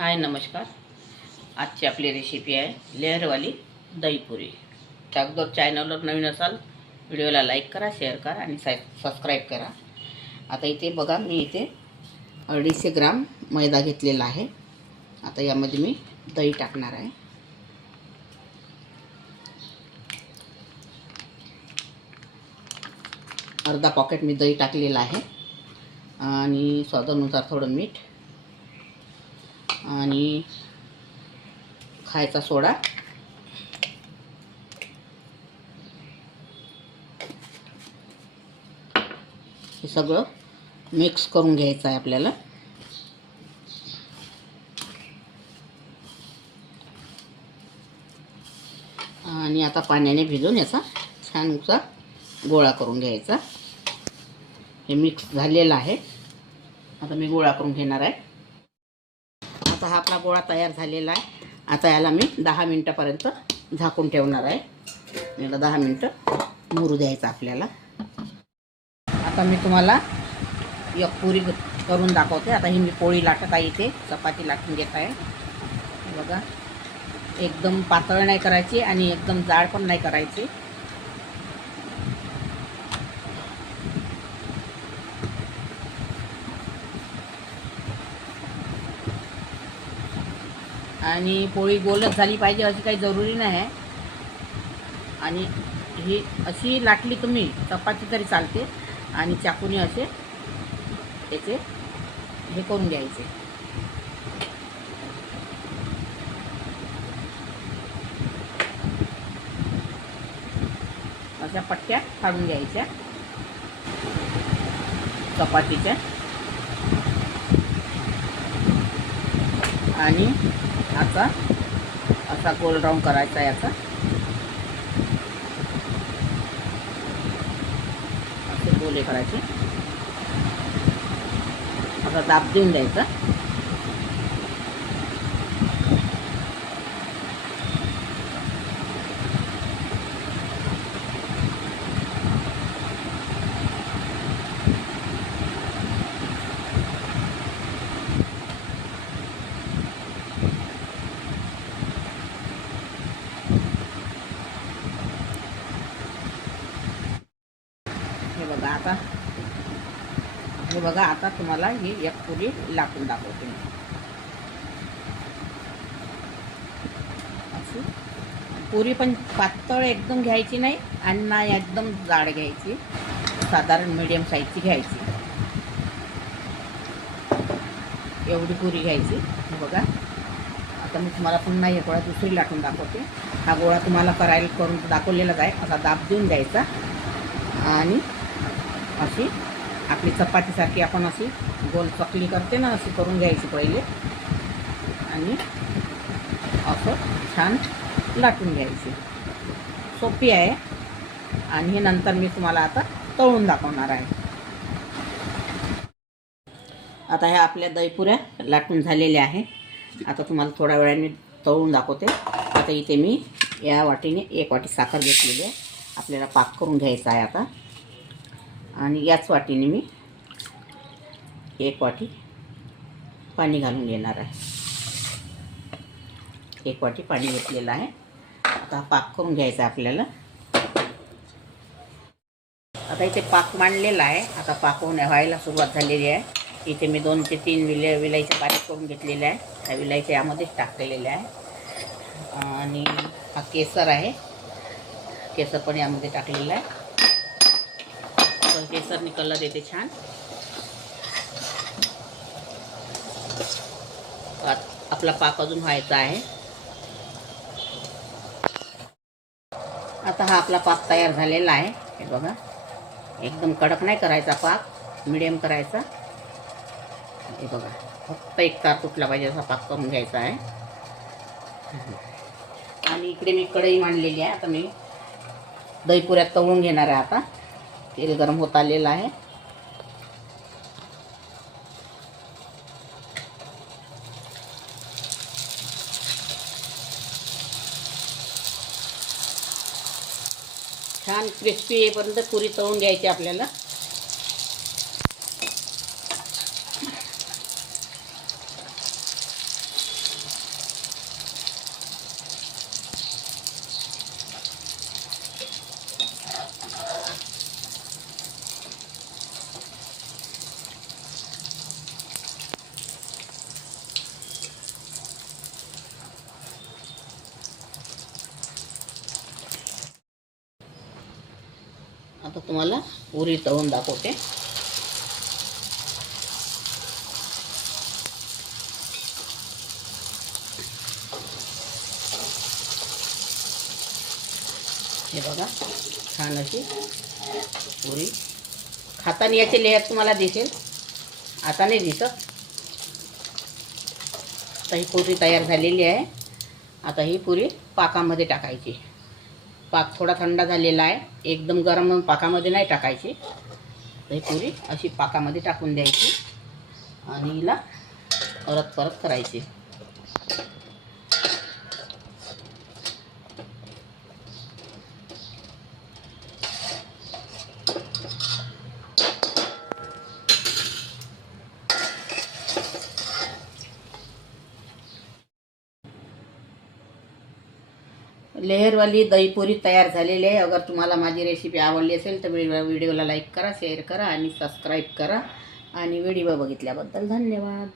हाय नमस्कार. आजची आपली रेसिपी आहे लेअरवाली दहीपुरी. अगोदर चॅनलवर नवीन असाल व्हिडिओला लाईक करा शेअर करा आणि साय सबस्क्राईब करा. आता इथे बघा मी इथे अडीचशे ग्राम मैदा घेतलेला आहे. आता यामध्ये मी दही टाकणार आहे. अर्धा पॉकेट मी दही टाकलेलं आहे. आणि स्वादानुसार थोडं मीठ आणि खायचा सोडा. हे सगळं मिक्स करून घ्यायचं आहे आपल्याला. आणि आता पाण्याने भिजून याचा छानसा गोळा करून घ्यायचा. हे मिक्स झालेलं आहे. आता मी गोळा करून घेणार आहे. आता हा आपला गोळा तयार झालेला आहे. आता याला मी दहा मिनटापर्यंत झाकून ठेवणार आहे. याला दहा मिनटं मुरू द्यायचं आपल्याला. आता मी तुम्हाला एक पुरी करून दाखवते. आता ही मी पोळी लाटत आहे इथे. चपाती लाटून घेत आहे. बघा. एकदम पातळ नाही करायची आणि एकदम जाड पण नाही करायची. आणि पोळी गोलच झाली पाहिजे अशी काही जरुरी नाही. आहे आणि ही अशी लाटली तुम्ही चपाती तरी चालते. आणि चाकूने असे त्याचे हे करून घ्यायचे. अशा पट्ट्या काढून घ्यायच्या. चपातीच्या. आणि असा असा गोल राऊंड करायचा याचा. असे गोले करायचे. असा दाब देऊन द्यायचा. बघा आता. हे बघा आता तुम्हाला ही एक पुरी लाटून दाखवते मी. अशी पुरी पण पातळ एकदम घ्यायची नाही आणि ना एकदम जाड घ्यायची. साधारण मीडियम साईजची घ्यायची. एवढी पुरी घ्यायची. बघा. आता मी तुम्हाला पुन्हा एक गोळा दुसरी लाटून दाखवते. हा गोळा तुम्हाला करायला करून दाखवलेलाच आहे. असा दाब देऊन द्यायचा. आणि अशी. आपली चपातीसारखी आपण अशी गोल चकली करते ना अशी करून घ्यायची पहिले. आणि असं छान लाटून घ्यायची. सोपी आहे. आणि हे नंतर मी तुम्हाला आता तळून दाखवणार आहे. आता ह्या आपल्या दहीपुऱ्या लाटून झालेल्या आहे. आता तुम्हाला थोड्या वेळाने तळून दाखवते. आता इथे मी या वाटीने एक वाटी साखर घेतलेली आहे. आपल्याला पाक करून घ्यायचा आहे आता. आणि याच वाटीने मी एक वाटी पाणी घालून घेणार आहे. एक वाटी पाणी घेतलेलं आहे. आता पाक करून घ्यायचा आपल्याला. आता इथे पाक मांडलेला आहे. आता पाक होण्या व्हायला सुरुवात झालेली आहे. इथे मी दोन ते तीन विले विलायच्या बारीक करून घेतलेल्या आहे. त्या विलायच्या यामध्येच टाकलेल्या आहे. आणि हा केसर आहे. केसर पण यामध्ये टाकलेला आहे. पण केसरनी कलर देते छान. आपला पाक अजून व्हायचा आहे. आता हा आपला पाक तयार झालेला आहे. हे बघा. एकदम कडक नाही करायचा पाक. मिडियम करायचा. हे बघा. फक्त एक तार तुटला पाहिजे असा पाक करून घ्यायचा आहे. आणि इकडे मी कढई मांडलेली आहे. आता मी दहीपुऱ्यात तळून घेणार आहे आता. तेल गरम होत आलेलं आहे. छान क्रिस्पी येईपर्यंत पुरी तळून घ्यायची आपल्याला. आता तुम्हाला पुरी तळून दाखवते. हे बघा छान अशी पुरी खाताना याचे लेअर तुम्हाला दिसेल. आता नाही दिसत. आता ही पुरी तयार झालेली आहे. आता ही पुरी पाकामध्ये टाकायची. पाक थोडा थंड झालेला आहे. एकदम गरम पाकामध्ये नाही टाकायची. तर ही पुरी अशी पाकामध्ये टाकून द्यायची. आणि हिला परत परत करायची. लेहरवाली दहीपुरी तयार झालेली आहे. अगर तुम्हाला माझी रेसिपी आवडली असेल तर व्हिडिओला लाईक करा शेअर करा आणि सबस्क्राईब करा. आणि व्हिडिओ बघितल्याबद्दल धन्यवाद.